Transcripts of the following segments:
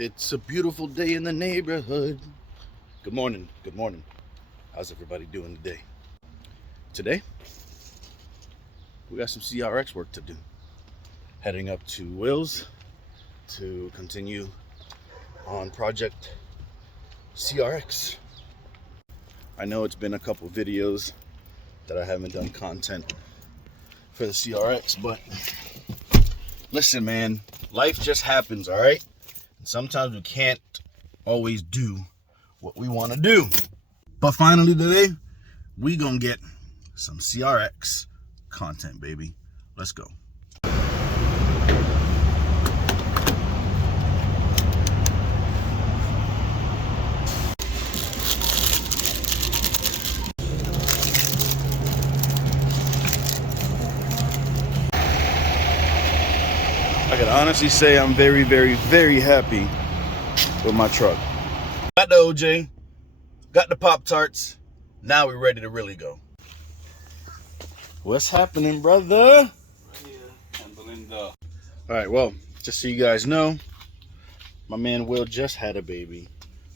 It's a beautiful day in the neighborhood. Good morning. Good morning. How's everybody doing today? Today, we got some CRX work to do. Heading up to Will's to continue on project CRX. I know it's been a couple videos that I haven't done content for the CRX, but listen, man, life just happens, all right? And sometimes we can't always do what we want to do. But finally today, we gonna get some CRX content, baby. Let's go. I can honestly say I'm very, very, very happy with my truck. Got the OJ, got the Pop-Tarts. Now we're ready to really go. What's happening, brother? All right, well, just so you guys know, my man Will just had a baby.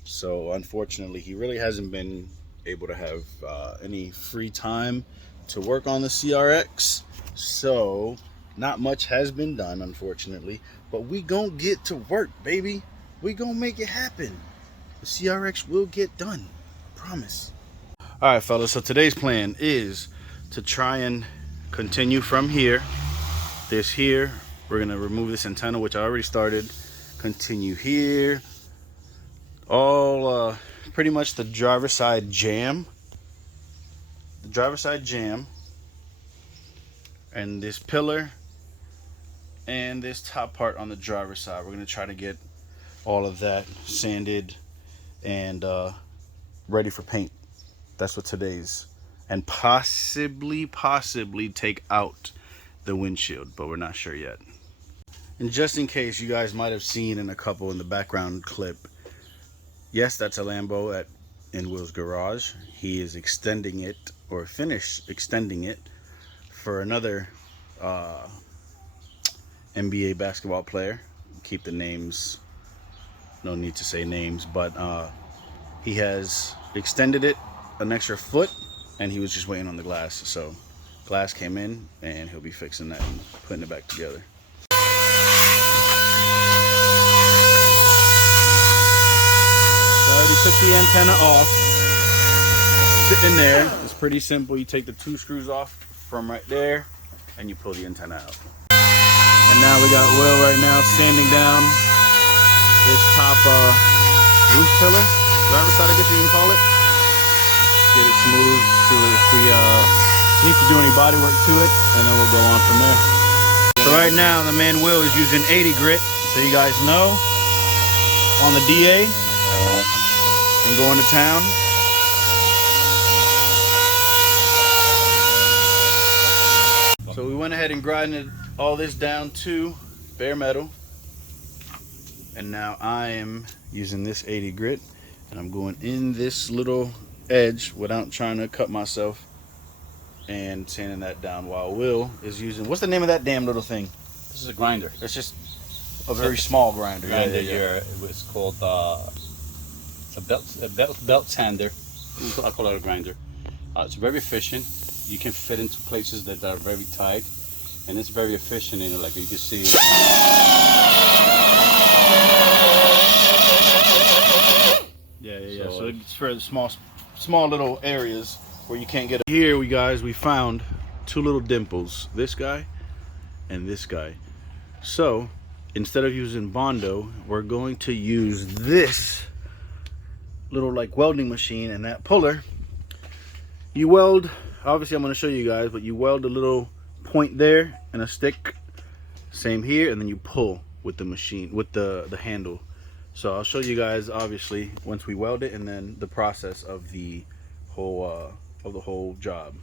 So unfortunately, he really hasn't been able to have any free time to work on the CRX. So not much has been done, unfortunately, but we gonna get to work, baby. We gonna make it happen. The CRX will get done, promise. All right, fellas, so today's plan is to try and continue from here. This here, we're gonna remove this antenna, which I already started. Continue here. All pretty much the driver's side jam. The driver's side jam. And this pillar and this top part on the driver's side. We're gonna try to get all of that sanded and ready for paint. That's what today's. And possibly take out the windshield, but we're not sure yet. And just in case, you guys might have seen in a couple in the background clip, yes, that's a Lambo in Will's garage. He is extending it, or finished extending it, for another NBA basketball player. Keep the names, no need to say names, but he has extended it an extra foot, and he was just waiting on the glass. So glass came in, and he'll be fixing that and putting it back together. So I already took the antenna off. Sitting there. It's pretty simple. You take the 2 screws off from right there, and you pull the antenna out. And now we got Will right now sanding down this top roof pillar, driver's side, I guess you can call it. Get it smooth, see if we need to do any body work to it, and then we'll go on from there. So right now, the man Will is using 80 grit, so you guys know, on the DA, and going to town. So we went ahead and grinded all this down to bare metal. And now I am using this 80 grit, and I'm going in this little edge without trying to cut myself and sanding that down, while Will is using, what's the name of that damn little thing? This is a grinder. It's just a very small grinder. Grinder here. It's called it's a belt sander. I call it a grinder. It's very efficient. You can fit into places that are very tight, and it's very efficient. You know, like you can see. Yeah. So it's for the small little areas where you can't get it. Here we found 2 little dimples, this guy and this guy. So instead of using Bondo, we're going to use this little like welding machine and that puller. You weld, obviously I'm going to show you guys, but you weld a little point there and a stick, same here, and then you pull with the machine, with the handle. So I'll show you guys obviously once we weld it, and then the process of the whole job.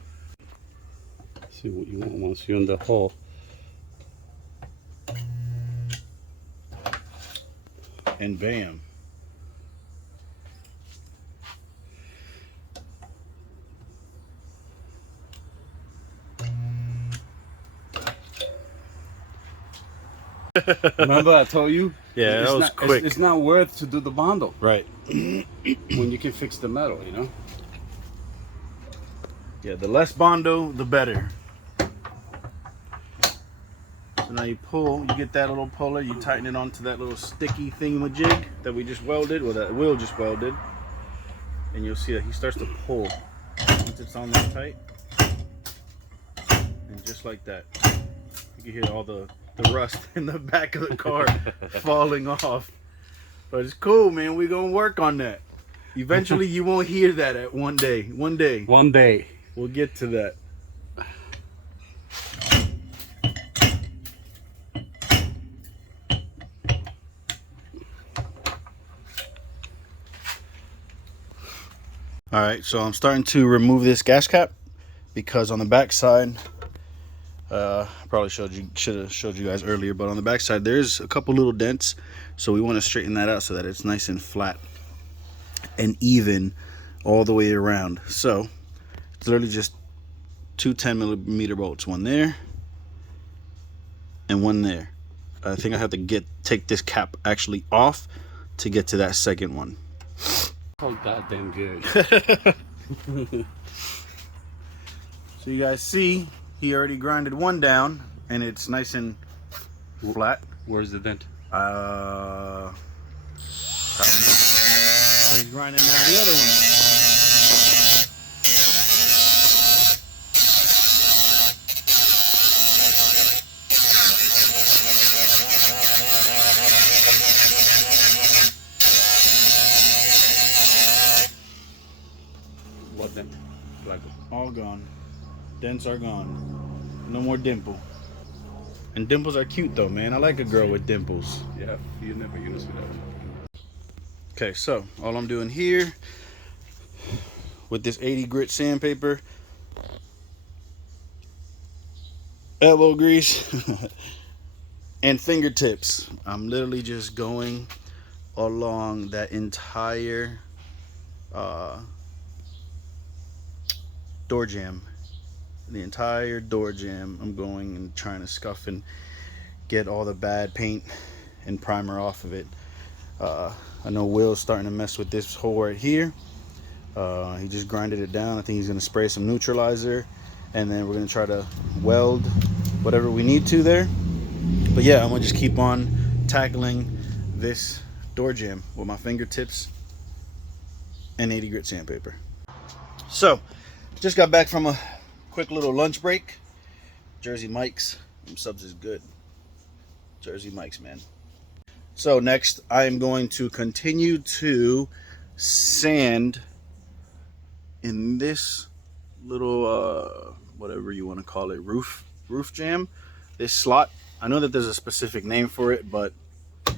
See what you want once you're in the hole. And bam. Remember I told you Yeah, It's that was not, quick. It's not worth to do the bundle Right. when you can fix the metal, you know. Yeah, the less Bondo, the better. So now you pull, you get that little puller, you tighten it onto that little sticky thingamajig that we just welded, or that Will just welded. And you'll see that he starts to pull once it's on there tight. And just like that. You can hear all the rust in the back of the car falling off. But it's cool, man. We're going to work on that. Eventually, you won't hear that at one day. One day. One day. We'll get to that. All right, so I'm starting to remove this gas cap because on the back side, I probably should have showed you guys earlier, but on the back side there's a couple little dents, so we want to straighten that out so that it's nice and flat and even all the way around. So it's literally just two 10mm bolts, one there and one there. I think I have to take this cap actually off to get to that second one. Oh, goddamn good. So you guys see, he already grinded one down, and it's nice and flat. Where's the dent? I don't know. So he's grinding now the other one. What dent? Like, All gone. Dents are gone. No more dimple. And dimples are cute though, man. I like a girl with dimples. yeah, you never use it. Okay, so all I'm doing here with this 80 grit sandpaper, elbow grease, and fingertips. I'm literally just going along that entire door jamb. The entire door jamb. I'm going and trying to scuff and get all the bad paint and primer off of it. I know Will's starting to mess with this hole right here. He just grinded it down. I think he's going to spray some neutralizer, and then we're going to try to weld whatever we need to there. But yeah, I'm going to just keep on tackling this door jamb with my fingertips and 80 grit sandpaper. So just got back from a quick little lunch break. Jersey Mike's. Them subs is good. Jersey Mike's, man. So next I am going to continue to sand in this little whatever you want to call it, roof jamb, this slot. I know that there's a specific name for it, but I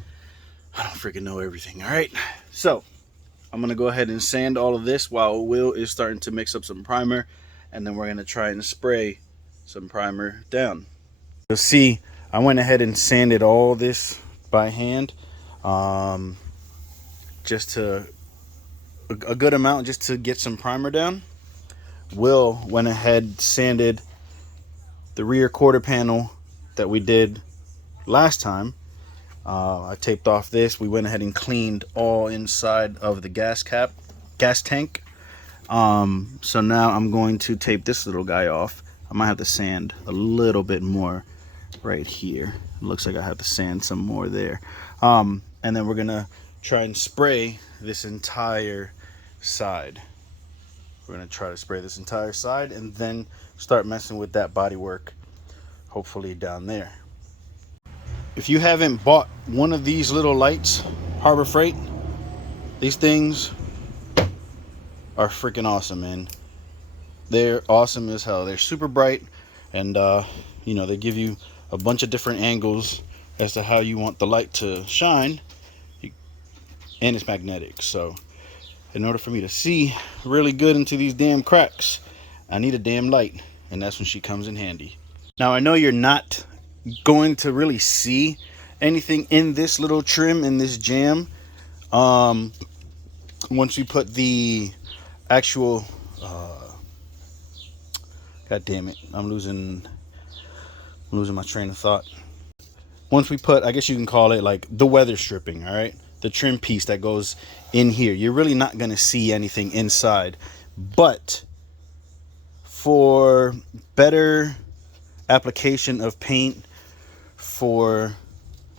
don't freaking know everything. All right, so I'm gonna go ahead and sand all of this while Will is starting to mix up some primer, and then we're gonna try and spray some primer down. You'll see I went ahead and sanded all this by hand, just to a good amount, just to get some primer down. Will went ahead, sanded the rear quarter panel that we did last time. I taped off this. We went ahead and cleaned all inside of the gas tank. So now I'm going to tape this little guy off. I might have to sand a little bit more right here. It looks like I have to sand some more there. And then we're gonna try and spray this entire side. We're gonna try to spray this entire side and then start messing with that bodywork, hopefully down there. If you haven't bought one of these little lights, Harbor Freight, these things are freaking awesome, man. They're awesome as hell. They're super bright, and you know, they give you a bunch of different angles as to how you want the light to shine, and it's magnetic. So in order for me to see really good into these damn cracks, I need a damn light, and that's when she comes in handy. Now I know you're not going to really see anything in this little trim, in this jam, once we put the actual god damn it, I'm losing my train of thought. once we put, I guess you can call it like the weather stripping, all right, the trim piece that goes in here, you're really not going to see anything inside. But for better application of paint, for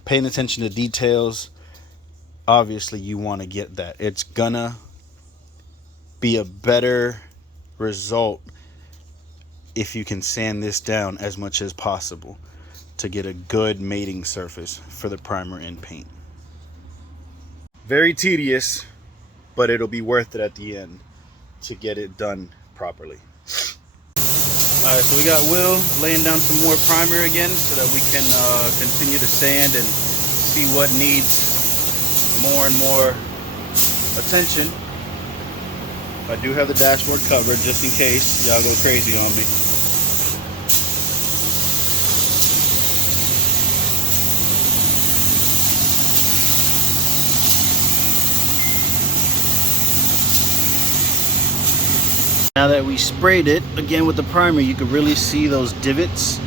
paying attention to details, obviously you want to get that. It's gonna be a better result if you can sand this down as much as possible to get a good mating surface for the primer and paint. Very tedious, but it'll be worth it at the end to get it done properly. All right, so we got Will laying down some more primer again so that we can continue to sand and see what needs more and more attention. I do have the dashboard covered just in case y'all go crazy on me. Now that we sprayed it again with the primer, you can really see those divots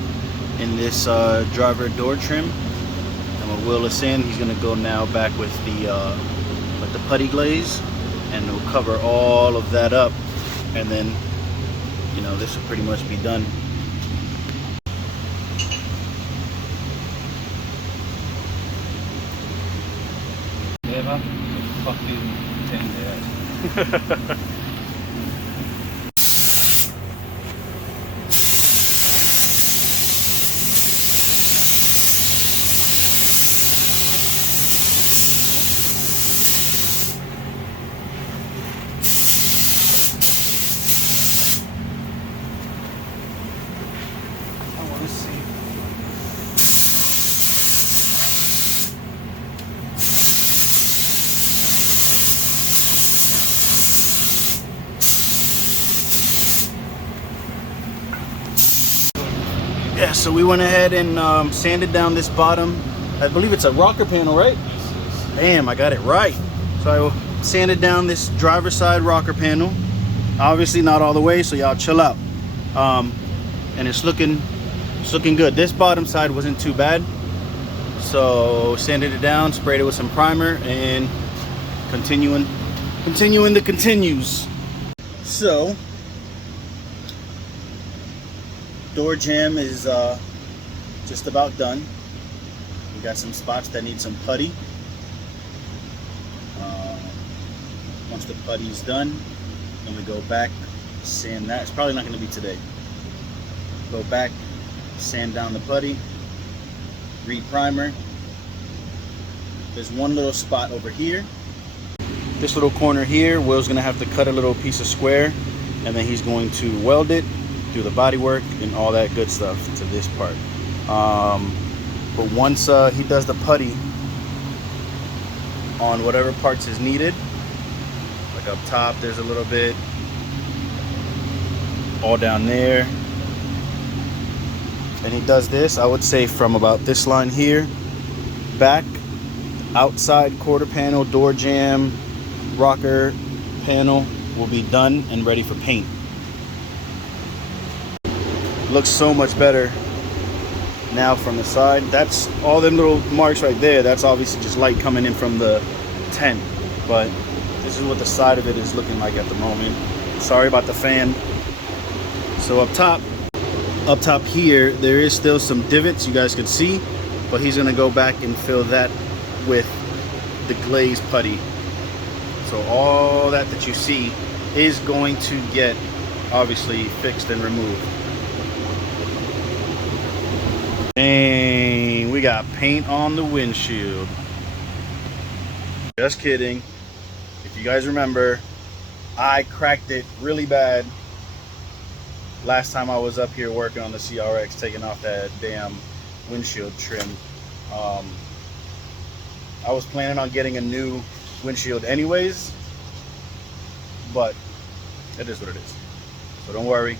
in this driver door trim. And what Will is saying, he's gonna go now back with the putty glaze, and we'll cover all of that up, and then, you know, this will pretty much be done. Never fucking tender. Yeah, so we went ahead and sanded down this bottom. I believe it's a rocker panel, right? Damn, I got it right. So I sanded down this driver's side rocker panel. Obviously not all the way, so y'all chill out. And it's looking good. This bottom side wasn't too bad. So sanded it down, sprayed it with some primer, and continuing the continues. So door jamb is just about done. We got some spots that need some putty. Once the putty's done, then we go back, sand that. It's probably not going to be today. Go back, sand down the putty, re-primer. There's one little spot over here. This little corner here, Will's going to have to cut a little piece of square, and then he's going to weld it, do the body work and all that good stuff to this part. But once he does the putty on whatever parts is needed, like up top there's a little bit, all down there, and he does this, I would say from about this line here back, outside quarter panel, door jamb, rocker panel will be done and ready for paint. Looks so much better now from the side. That's all them little marks right there. That's obviously just light coming in from the tent, but this is what the side of it is looking like at the moment. Sorry about the fan. So up top here, there is still some divots you guys can see, but he's gonna go back and fill that with the glaze putty. So all that you see is going to get obviously fixed and removed. Dang, we got paint on the windshield. Just kidding. If you guys remember, I cracked it really bad last time I was up here working on the CRX, taking off that damn windshield trim. I was planning on getting a new windshield anyways, but it is what it is. So don't worry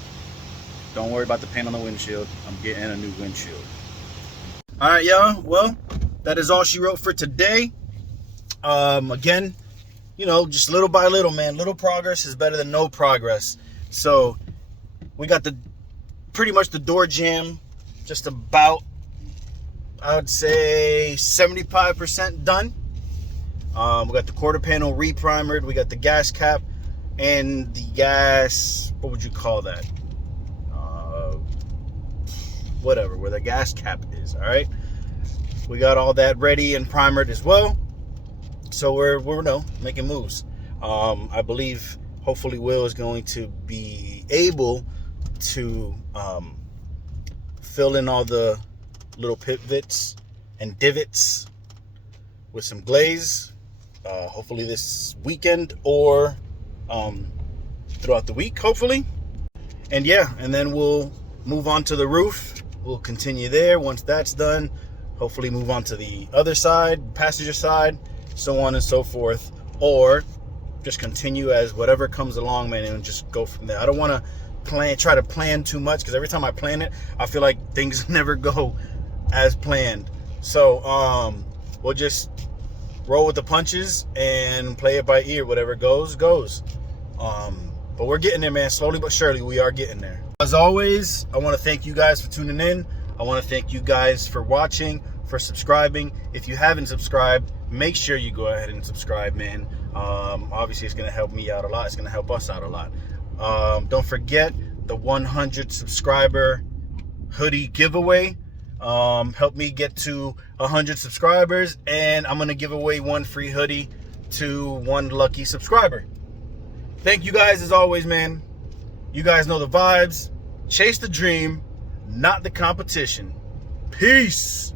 about the paint on the windshield. I'm getting a new windshield. All right, y'all. Well, that is all she wrote for today. Again, you know, just little by little, man. Little progress is better than no progress. So we got pretty much the door jamb just about I would say 75% done. We got the quarter panel re-primered. We got the gas cap and the gas, what would you call that? Whatever, where the gas cap is, all right? We got all that ready and primered as well. So we're making moves. I believe hopefully Will is going to be able to fill in all the little pivots and divots with some glaze. Hopefully this weekend or throughout the week, hopefully. And yeah, and then we'll move on to the roof. We'll continue there. Once that's done, hopefully move on to the other side, passenger side, so on and so forth. Or just continue as whatever comes along, man, and just go from there. I don't want to try to plan too much, because every time I plan it, I feel like things never go as planned. So we'll just roll with the punches and play it by ear. Whatever goes. But we're getting there, man. Slowly but surely, we are getting there. As always, I want to thank you guys for tuning in. I want to thank you guys for watching, for subscribing. If you haven't subscribed, make sure you go ahead and subscribe, man. Obviously, it's going to help me out a lot. It's going to help us out a lot. Don't forget the 100 subscriber hoodie giveaway. Help me get to 100 subscribers, and I'm going to give away one free hoodie to one lucky subscriber. Thank you guys as always, man. You guys know the vibes. Chase the dream, not the competition. Peace.